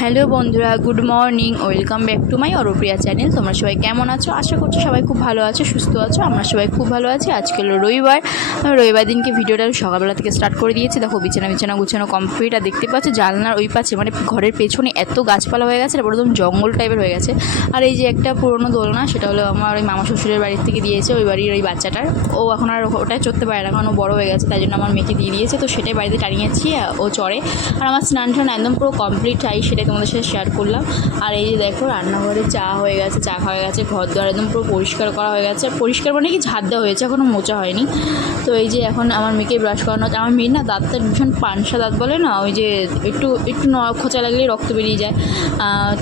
Hello বন্ধুরা, good morning, welcome back to my অরপ্রিয়া channel. তোমরা সবাই কেমন আছো? আশা করছি সবাই খুব ভালো আছো, সুস্থ আছো। আমরা সবাই খুব ভালো আছি। আজকে হলো রবিবার দিনকে ভিডিওটা সকালবেলা থেকে স্টার্ট করে দিয়েছি। দেখো বিছানা গুছানো কমপ্লিট। আর দেখতে পাচ্ছ জানলার ওই পাশে মানে ঘরের পেছনে এত গাছপালা হয়ে গেছে, তারপর একদম জঙ্গল টাইপের হয়ে গেছে। আর এই যে একটা পুরোনো দোলনা, সেটা হলো আমার ওই মামা শ্বশুরের বাড়ির থেকে দিয়েছে, ওই বাড়ির ওই বাচ্চাটার। ও এখন আর ওটাই চড়তে পারে না, কারণ ও বড়ো হয়ে গেছে, তাই জন্য আমার মেয়েকে দিয়ে দিয়েছে। তো সেটাই বাড়িতে টানিয়েছি, ও চড়ে। আর আমার স্নান টান একদম পুরো কমপ্লিট, চাই সেটাই তোমাদের সাথে শেয়ার করলাম। আর এই যে দেখো রান্নাঘরে চা হয়ে গেছে, চা খাওয়া গেছে, ঘর দ্বার একদম পুরো পরিষ্কার করা হয়ে গেছে। পরিষ্কার মানে কি, ঝাড় দেওয়া হয়েছে, এখনও মোচা হয়নি। তো এই যে এখন আমার মেয়েকে ব্রাশ করানো হচ্ছে। আমার মেয়ের না দাঁতটা ভীষণ পানসা দাঁত বলে না, ওই যে একটু একটু খোঁচা লাগলেই রক্ত বেরিয়ে যায়।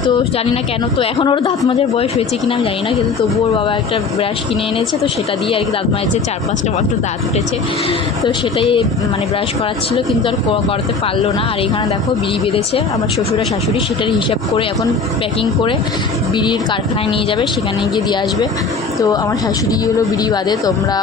তো জানি না কেন, তো এখন ওর দাঁত মাজার বয়স হয়েছে কিনা আমি জানি না, কিন্তু তবুও ওর বাবা একটা ব্রাশ কিনে এনেছে, তো সেটা দিয়ে আর কি দাঁত মাজছে। 4-5টা মাত্র দাঁত উঠেছে, তো সেটাই মানে ব্রাশ করাচ্ছিল, কিন্তু আর করাতে পারলো না। আর এখানে দেখো বিড়ি বেঁধেছে আমার শ্বশুর আর শাশুড়ি, সেটার হিসাব করে এখন প্যাকিং করে বিড়ির কারখানায় নিয়ে যাবে, সেখানে গিয়ে দিয়ে আসবে। তো আমার শাশুড়ি হলো বিড়ি বাঁধে, তোমরা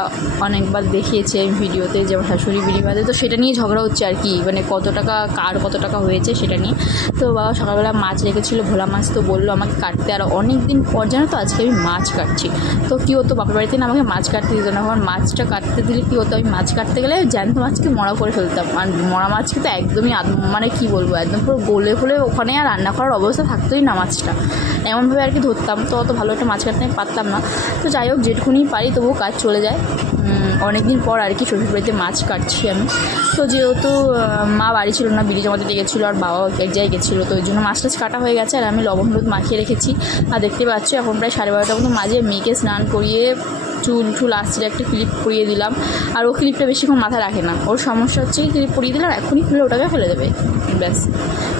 অনেকবার দেখিয়েছে এই ভিডিওতে যে আমার শাশুড়ি বিড়ি বাঁধে। তো সেটা নিয়ে ঝগড়া হচ্ছে আর কি, মানে কত টাকা কার কত টাকা হয়েছে সেটা নিয়ে। তো বাবা সকালবেলা মাছ রেখেছিল, ভোলা মাছ, তো বললো আমাকে কাটতে। আর অনেক দিন পর জানো তো আজকে আমি মাছ কাটছি। তো কী হতো, বাপের বাড়িতে না আমাকে মাছ কাটতে দিত না, আমার মাছটা কাটতে দিলে কী হতো, আমি মাছ কাটতে গেলে জ্যান্ত মাছকে মরা করে ফেলতাম। আর মরা মাছকে তো একদমই মানে কী বলবো, একদম পুরো গলে ফলে ওখানে আর রান্না করার অবস্থা থাকতোই না মাছটা, এমনভাবে আর কি ধরতাম। তো অত ভালো একটা মাছ কাটতে আমি পারতাম না। তো যাই হোক, যেটুকুনি পারি তবুও কাজ চলে যায়। অনেক দিন পর আর কি শ্বশুরবাড়িতে মাছ কাটছি আমি। তো যেহেতু মা বাড়ি ছিল না, বিড়ি জমাতে দিয়ে গেছিলো, আর বাবাও এক জায়গায় গেছিলো, তো ওই জন্য মাছ টাছ কাটা হয়ে গেছে। আর আমি লবণ হলুদ মাখিয়ে রেখেছি। আর দেখতে পাচ্ছ এখন প্রায় 12:30টার মতো মাঝে মেয়েকে স্নান করিয়ে চুল আসছিল, একটা ক্লিপ পরিয়ে দিলাম। আর ও ক্লিপটা বেশিক্ষণ মাথায় রাখে না, ওর সমস্যা হচ্ছে কি, ক্লিপ পরিয়ে দিলাম এখনই খুলে ওটাকে ফেলে দেবে, ব্যাস।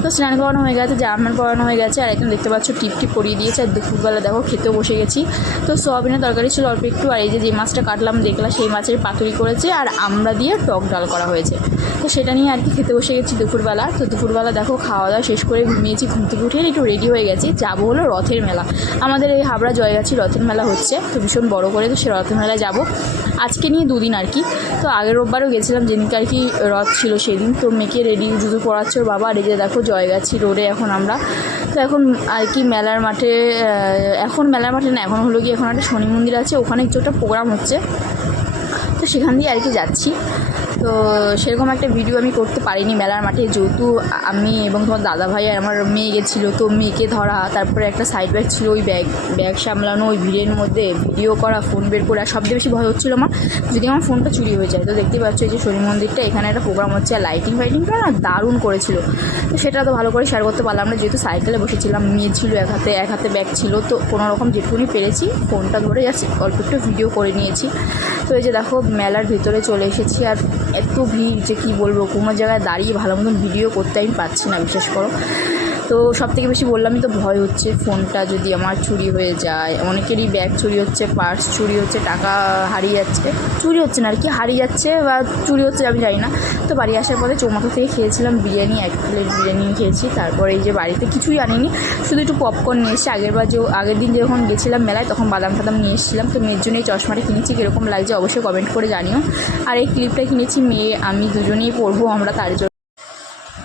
তো স্নান করানো হয়ে গেছে, জামা পরানো হয়ে গেছে। আর এখন দেখতে পাচ্ছ টিপ পরিয়ে দিয়েছে। আর দুপুরবেলা দেখো খেতেও বসে গেছি। তো সোয়াবিনের তরকারি ছিল অল্প একটু, আর এই যে মাছটা কাটলাম দেখলাম সেই মাছের পাতুরি করেছে, আর আমরা দিয়ে টক ডাল করা হয়েছে। তো সেটা নিয়ে আর কি খেতে বসে গেছি দুপুরবেলা। তো দুপুরবেলা দেখো খাওয়া দাওয়া শেষ করে ঘুমিয়েছি, ঘুম থেকে উঠে একটু রেডি হয়ে গেছি, যাবো হলো রথের মেলা। আমাদের এই হাবড়া জয়গাছি রথের মেলা হচ্ছে, তো ভীষণ বড় করে, তো সে রথের মেলায় যাবো আজকে নিয়ে 2 দিন আর কি। তো আগের রোববারও গেছিলাম, যেদিনকে আর কি রথ ছিল সেদিন। তো মেয়েকে রেডি জুতো পরাচ্ছে ওর বাবা। আর এই যে দেখো জয়গাছি রোডে এখন আমরা। তো এখন আর কি মেলার মাঠে, এখন মেলার মাঠে না, এখন হলো গিয়ে এখন একটা শনি মন্দির আছে, ওখানে কিছু একটা প্রোগ্রাম হচ্ছে, তো সেখান দিয়ে আর কি যাচ্ছি। তো সেরকম একটা ভিডিও আমি করতে পারিনি মেলার মাঠে, যেহেতু আমি এবং তোমার দাদাভাই আর আমার মেয়ে গেছিলো। তো মেয়েকে ধরা, তারপরে একটা সাইড ব্যাগ ছিল, ওই ব্যাগ সামলানো, ওই ভিড়ের মধ্যে ভিডিও করা, ফোন বের করে। আর সবচেয়ে বেশি ভয় হচ্ছিলো আমার যদি আমার ফোনটা চুরি হয়ে যায়। তো দেখতেই পাচ্ছ এই যে শনি মন্দিরটা, এখানে একটা প্রোগ্রাম হচ্ছে, আর লাইটিংটা না দারুণ করেছিল। তো সেটা তো ভালো করে শেয়ার করতে পারলাম না, যেহেতু সাইকেলে বসেছিলাম, মেয়ে ছিল এক হাতে ব্যাগ ছিল। তো কোনো রকম যেটুকুনি পেরেছি ফোনটা ধরে যাচ্ছি, অল্প একটু ভিডিও করে নিয়েছি। তো এই যে দেখো মেলার ভিতরে চলে এসেছি। আর এত ভিড় যে কী বলবো, কোনো জায়গায় দাঁড়িয়ে ভালো মতন ভিডিও করতে আমি পারছি না, বিশেষ করো। তো সবথেকে বেশি বললামই তো ভয় হচ্ছে ফোনটা যদি আমার চুরি হয়ে যায়। অনেকেরই ব্যাগ চুরি হচ্ছে, পার্স চুরি হচ্ছে, টাকা হারিয়ে যাচ্ছে, চুরি হচ্ছে না আর কি, হারিয়ে যাচ্ছে বা চুরি হচ্ছে আমি জানি না। তো বাড়ি আসার পরে চৌমাথা থেকে খেয়েছিলাম বিরিয়ানি, 1 প্লেট বিরিয়ানি খেয়েছি। তারপরে এই যে বাড়িতে কিছুই আনিনি, শুধু একটু পপকর্ন নিয়ে এসেছি। আগের দিন যখন গেছিলাম মেলায় তখন বাদাম টাদাম নিয়ে এসেছিলাম। তো মেয়ের জন্য এই চশমাটা কিনেছি, কীরকম লাগছে অবশ্যই কমেন্ট করে জানিও। আর এই ক্লিপটা কিনেছি মেয়ে আমি দুজনেই পরবো আমরা, তার জন্য।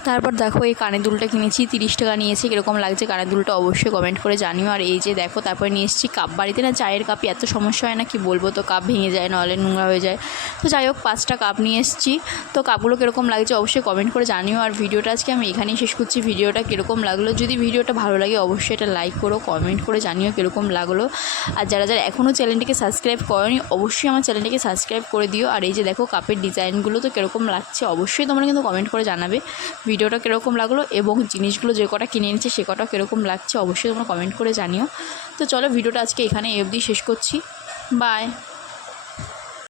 তারপর দেখো এই কানের দুলটা কিনেছি, 30 টাকা নিয়েছি, কীরকম লাগছে কানের দুলটা অবশ্যই কমেন্ট করে জানিও। আর এই যে দেখো তারপরে নিয়ে এসেছি কাপ। বাড়িতে না চায়ের কাপে এত সমস্যা হয় না কি বলবো, তো কাপ ভেঙে যায়, নাহলে নোংরা হয়ে যায়। তো যাই হোক 5টা কাপ নিয়ে এসেছি। তো কাপগুলো কীরকম লাগছে অবশ্যই কমেন্ট করে জানিও। আর ভিডিওটা আজকে আমি এখানেই শেষ করছি। ভিডিওটা কীরকম লাগলো, যদি ভিডিওটা ভালো লাগে অবশ্যই এটা লাইক করো, কমেন্ট করে জানিও কীরকম লাগলো। আর যারা এখনও চ্যানেলটিকে সাবস্ক্রাইব করোনি অবশ্যই আমার চ্যানেলটিকে সাবস্ক্রাইব করে দিও। আর এই যে দেখো কাপের ডিজাইনগুলো তো কীরকম লাগছে অবশ্যই তোমরা কিন্তু কমেন্ট করে জানাবে ভিডিওটা কীরকম লাগলো, এবং জিনিসগুলো যে কটা কিনে এনেছে সে কটা কীরকম লাগছে অবশ্যই তোমরা কমেন্ট করে জানিও। তো চলো ভিডিওটা আজকে এখানে অবধি শেষ করছি, বাই।